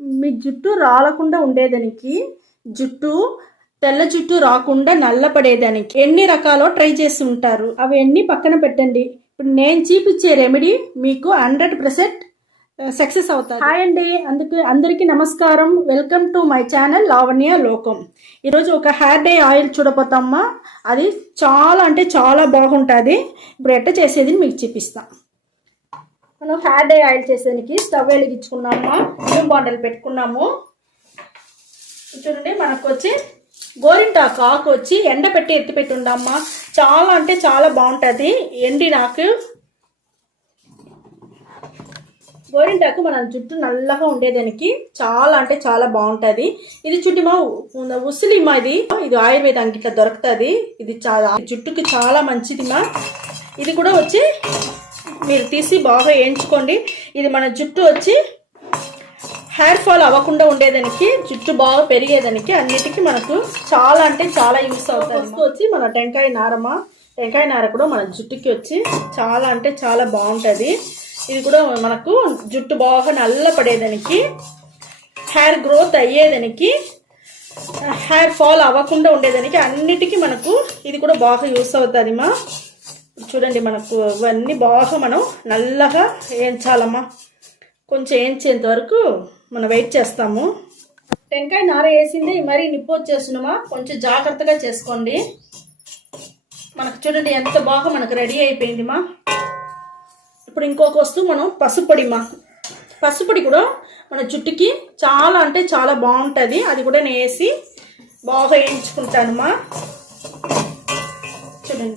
మీ జుట్టు రాలకుండా ఉండేదానికి, జుట్టు తెల్ల జుట్టు రాకుండా నల్లపడేదానికి ఎన్ని రకాలో ట్రై చేసి ఉంటారు. అవి అన్నీ పక్కన పెట్టండి. ఇప్పుడు నేను చూపించే రెమెడీ మీకు 100% సక్సెస్ అవుతాయి. హాయ్ అండి, అందరికీ నమస్కారం. Welcome to my channel Lavanya లోకం. ఈరోజు ఒక హెయిర్ డే ఆయిల్ చూడపోతామ్మా. అది చాలా అంటే చాలా బాగుంటుంది. ఇప్పుడు ఎట్ట చేసేది మీకు చూపిస్తాం. మనం హెయిర్ డే ఆయిల్ చేసేదానికి స్టవ్ వెలిగించుకున్నామా, బాండలు పెట్టుకున్నాము. చూడండి, మనకు వచ్చి గోరింటాకు ఆకు వచ్చి ఎండపెట్టి ఎత్తిపెట్టి ఉండమ్మా. చాలా అంటే చాలా బాగుంటుంది. ఎండినాకు గోరింటాకు మన జుట్టు నల్లగా ఉండేదానికి చాలా అంటే చాలా బాగుంటుంది. ఇది చుట్టిమా ఉసిలిమా, ఇది ఆయుర్వేదానికి ఇట్లా దొరుకుతుంది. ఇది చాలా జుట్టుకి చాలా మంచిదిమా. ఇది కూడా వచ్చి మీరు తీసి బాగా వేయించుకోండి. ఇది మన జుట్టు వచ్చి హెయిర్ ఫాల్ అవ్వకుండా ఉండేదానికి, జుట్టు బాగా పెరిగేదానికి అన్నిటికీ మనకు చాలా అంటే చాలా యూస్ అవుతుంది. ఫస్ట్ వచ్చి మన టెంకాయ నారమ్మ. టెంకాయ నార కూడా మన జుట్టుకి వచ్చి చాలా అంటే చాలా బాగుంటుంది. ఇది కూడా మనకు జుట్టు బాగా నల్ల పడేదానికి, హెయిర్ గ్రోత్ అయ్యేదానికి, హెయిర్ ఫాల్ అవ్వకుండా ఉండేదానికి అన్నిటికీ మనకు ఇది కూడా బాగా యూస్ అవుతుంది మా. చూడండి, మనకు ఇవన్నీ బాగా మనం నల్లగా వేయించాలమ్మా. కొంచెం వేయించేంత వరకు మనం వెయిట్ చేస్తాము. టెంకాయ నార వేసింది మరీ నిప్పు వచ్చేస్తున్నామా, కొంచెం జాగ్రత్తగా చేసుకోండి. మనకు చూడండి ఎంత బాగా మనకు రెడీ అయిపోయింది మా. ఇప్పుడు ఇంకొక వస్తువు మనం పసుపొడి మా. పసుపొడి కూడా మన జుట్టుకి చాలా అంటే చాలా బాగుంటుంది. అది కూడా నేను వేసి బాగా వేయించుకుంటాను మా. చూడండి,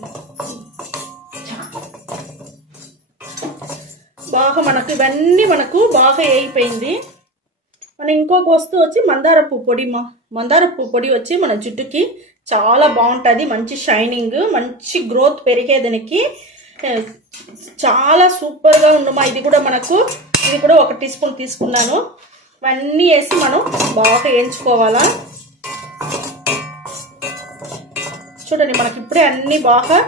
బాగా మనకు ఇవన్నీ మనకు బాగా వేయిపోయింది. మన ఇంకొక వస్తువు వచ్చి మందార పువ్వు పొడి మా. మందార పువ్వు పొడి వచ్చి మన జుట్టుకి చాలా బాగుంటుంది. మంచి షైనింగ్, మంచి గ్రోత్ పెరిగేదానికి చాలా సూపర్గా ఉండమా. ఇది కూడా మనకు ఇది కూడా 1 టీ స్పూన్ తీసుకున్నాను. ఇవన్నీ వేసి మనం బాగా వేయించుకోవాలా. చూడండి, మనకి ఇప్పుడే అన్నీ బాగా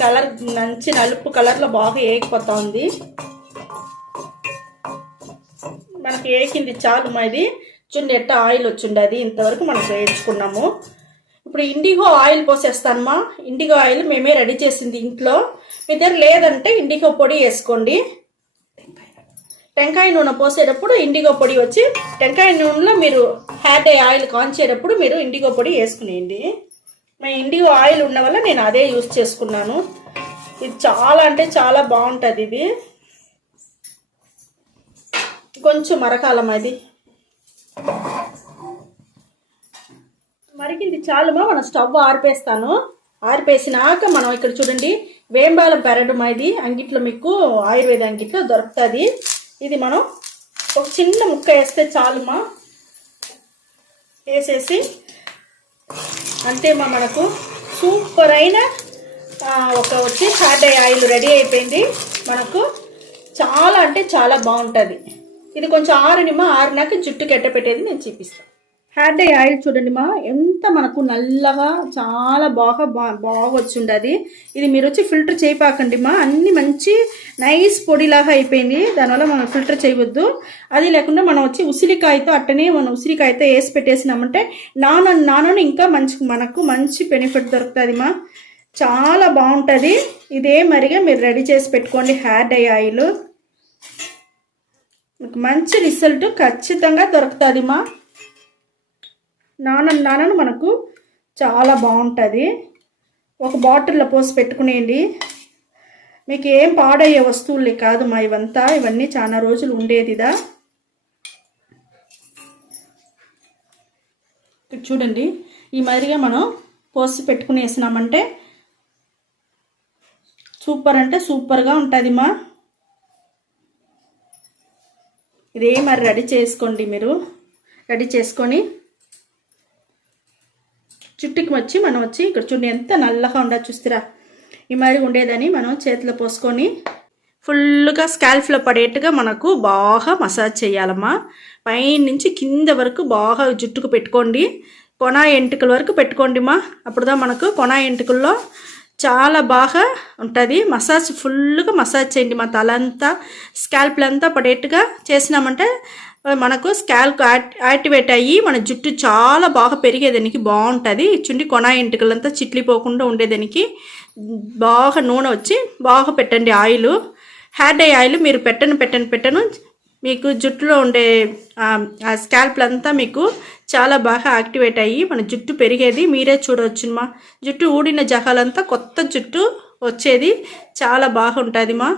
కలర్ మంచి నలుపు కలర్లో బాగా వేగిపోతా ఉంది. మనకి వేగింది చాలు మా. ఇది చూడండి ఎట్ట ఆయిల్ వచ్చిండది. ఇంతవరకు మనం వేయించుకున్నాము. ఇప్పుడు ఇండిగో ఆయిల్ పోసేస్తానమ్మా. ఇండిగో ఆయిల్ మేమే రెడీ చేసింది ఇంట్లో. మీ దగ్గర లేదంటే ఇండిగో పొడి వేసుకోండి. టెంకాయ నూనె పోసేటప్పుడు ఇండిగో పొడి వచ్చి, టెంకాయ నూనెలో మీరు హెయిర్ డే ఆయిల్ కాంచేటప్పుడు మీరు ఇండిగో పొడి వేసుకునేయండి. మా ఇండిగో ఆయిల్ ఉన్న వల్ల నేను అదే యూజ్ చేసుకున్నాను. ఇది చాలా అంటే చాలా బాగుంటుంది. ఇది కొంచెం మరకాలం. అది మరిగింది చాలుమా. మనం స్టవ్ ఆరిపేస్తాను. ఆరిపేసినాక మనం ఇక్కడ చూడండి వేంబాలం పెరడమా. ఇది అంగిట్లో మీకు ఆయుర్వేద అంగిట్లో దొరుకుతుంది. ఇది మనం ఒక చిన్న ముక్క వేస్తే చాలుమా. వేసేసి అంతే మా, మనకు సూపర్ అయిన ఒక వచ్చి హెయిర్ డే ఆయిల్ రెడీ అయిపోయింది. మనకు చాలా అంటే చాలా బాగుంటుంది. ఇది కొంచెం ఆరినాక జుట్టుకి ఎట్ట పెట్టేది నేను చూపిస్తాను. హెయిర్ డే ఆయిల్ చూడండి మా, ఎంత మనకు నల్లగా చాలా బాగా వచ్చిండది. ఇది మీరు వచ్చి ఫిల్టర్ చేయపాకండి మా. అన్ని మంచి నైస్ పొడిలాగా అయిపోయింది. దానివల్ల మనం ఫిల్టర్ చేయవద్దు. అది లేకుండా మనం వచ్చి ఉసిరికాయతో అట్టనే మనం ఉసిరికాయతో వేసి పెట్టేసినామంటే నానని ఇంకా మనకు మంచి బెనిఫిట్ దొరుకుతుంది మా. చాలా బాగుంటుంది. ఇదే మరిగా మీరు రెడీ చేసి పెట్టుకోండి హెయిర్ డే ఆయిల్. మీకు మంచి రిజల్ట్ ఖచ్చితంగా దొరుకుతుంది మా. నానని మనకు చాలా బాగుంటుంది. ఒక బాటిల్లో పోసి పెట్టుకునేయండి. మీకు ఏం పాడయ్యే వస్తువులే కాదు మా ఇవన్నీ చాలా రోజులు ఉండేదిదా. చూడండి, ఈ మాదిరిగా మనం పోసి పెట్టుకునేసినామంటే సూపర్ అంటే సూపర్గా ఉంటుంది మా. ఇదే మరి రెడీ చేసుకోండి. మీరు రెడీ చేసుకొని జుట్టుకి వచ్చి మనం వచ్చి ఇక్కడ చూడండి ఎంత నల్లగా ఉండదు చూస్తారా. ఈ మాదిరి ఉండేదని మనం చేతిలో పోసుకొని ఫుల్గా స్కాల్ఫ్లో పడేట్టుగా మనకు బాగా మసాజ్ చేయాలమ్మా. పైన నుంచి కింద వరకు బాగా జుట్టుకు పెట్టుకోండి. కొన ఎంటుకల వరకు పెట్టుకోండి మా. అప్పుడుదా మనకు కొన ఎంటుకల్లో చాలా బాగా ఉంటుంది. ఫుల్గా మసాజ్ చేయండి మా. తలంతా స్కాల్ప్లంతా పడేట్టుగా చేసినామంటే మనకు స్కాల్ప్ యాక్టివేట్ అయ్యి మన జుట్టు చాలా బాగా పెరిగేదానికి బాగుంటుంది. చుండి కొన ఎంటుకలంతా చిట్లిపోకుండా ఉండేదానికి బాగా నూనె వచ్చి బాగా పెట్టండి ఆయిల్. హెయిర్ డై ఆయిల్ మీరు పెట్టను మీకు జుట్టులో ఉండే ఆ స్కాల్ప్లంతా మీకు చాలా బాగా యాక్టివేట్ అయ్యి మన జుట్టు పెరిగేది మీరే చూడవచ్చు మా. జుట్టు ఊడిన జగాలంతా కొత్త జుట్టు వచ్చేది చాలా బాగుంటుంది మా.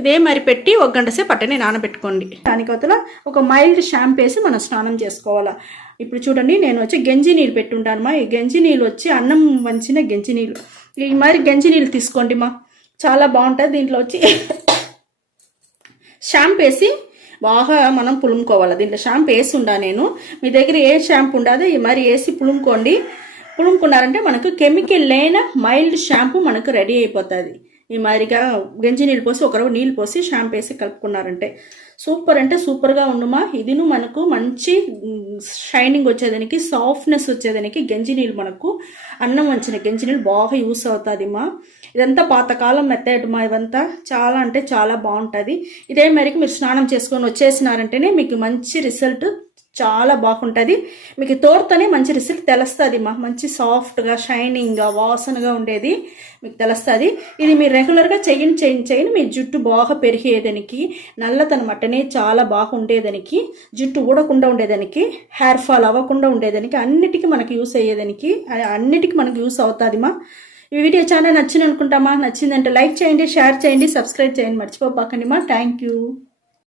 ఇదే మరి పెట్టి 1 గంట సేపు పట్టని నానబెట్టుకోండి. దానికి అవతల ఒక మైల్డ్ షాంపూ వేసి మనం స్నానం చేసుకోవాలా. ఇప్పుడు చూడండి నేను వచ్చి గంజి నీళ్ళు పెట్టుంటాను మా. ఈ గంజి నీళ్ళు వచ్చి అన్నం వంచిన గంజి నీళ్ళు. ఈ మరి గంజి నీళ్ళు తీసుకోండి మా, చాలా బాగుంటుంది. దీంట్లో వచ్చి షాంపూ వేసి బాగా మనం పులుముకోవాలి. దీంట్లో షాంపూ వేసి ఉండా నేను. మీ దగ్గర ఏ షాంపూ ఉండదో మరి వేసి పులుముకోండి. పులుముకున్నారంటే మనకు కెమికల్ లేని మైల్డ్ షాంపూ మనకు రెడీ అయిపోతుంది. ఈ మాదిరిగా గంజి నీళ్ళు పోసి ఒక రవ్వ నీళ్ళు పోసి షాంపూ వేసి కలుపుకున్నారంటే సూపర్ అంటే సూపర్గా ఉండుమా. ఇదిను మనకు మంచి షైనింగ్ వచ్చేదానికి, సాఫ్ట్నెస్ వచ్చేదానికి గంజి నీళ్ళు మనకు అన్నం వంచిన గంజి నీళ్ళు బాగా యూస్ అవుతుంది మా. ఇదంతా పాతకాలం మెథడ్ మా. ఇవంతా చాలా అంటే చాలా బాగుంటుంది. ఇదే మేరకు మీరు స్నానం చేసుకొని వచ్చేసినారంటేనే మీకు మంచి రిజల్ట్ చాలా బాగుంటుంది. మీకు తోడుతోనే మంచి రిజల్ట్ తెలుస్తుంది మా. మంచి సాఫ్ట్గా షైనింగ్గా వాసనగా ఉండేది మీకు తెలుస్తుంది. ఇది మీరు రెగ్యులర్గా చేయండి మీ జుట్టు బాగా పెరిగేదానికి, నల్లతనం అట్టనే చాలా బాగా ఉండేదానికి, జుట్టు ఊడకుండా ఉండేదానికి, హెయిర్ ఫాల్ అవ్వకుండా ఉండేదానికి, అన్నిటికీ మనకు యూస్ అయ్యేదానికి, అన్నిటికీ మనకు యూస్ అవుతుంది మా. ఈ వీడియో చాలా నచ్చింది అనుకుంటామా. నచ్చిందంటే లైక్ చేయండి, షేర్ చేయండి, సబ్స్క్రైబ్ చేయండి, మర్చిపోకండి మా. Thank you.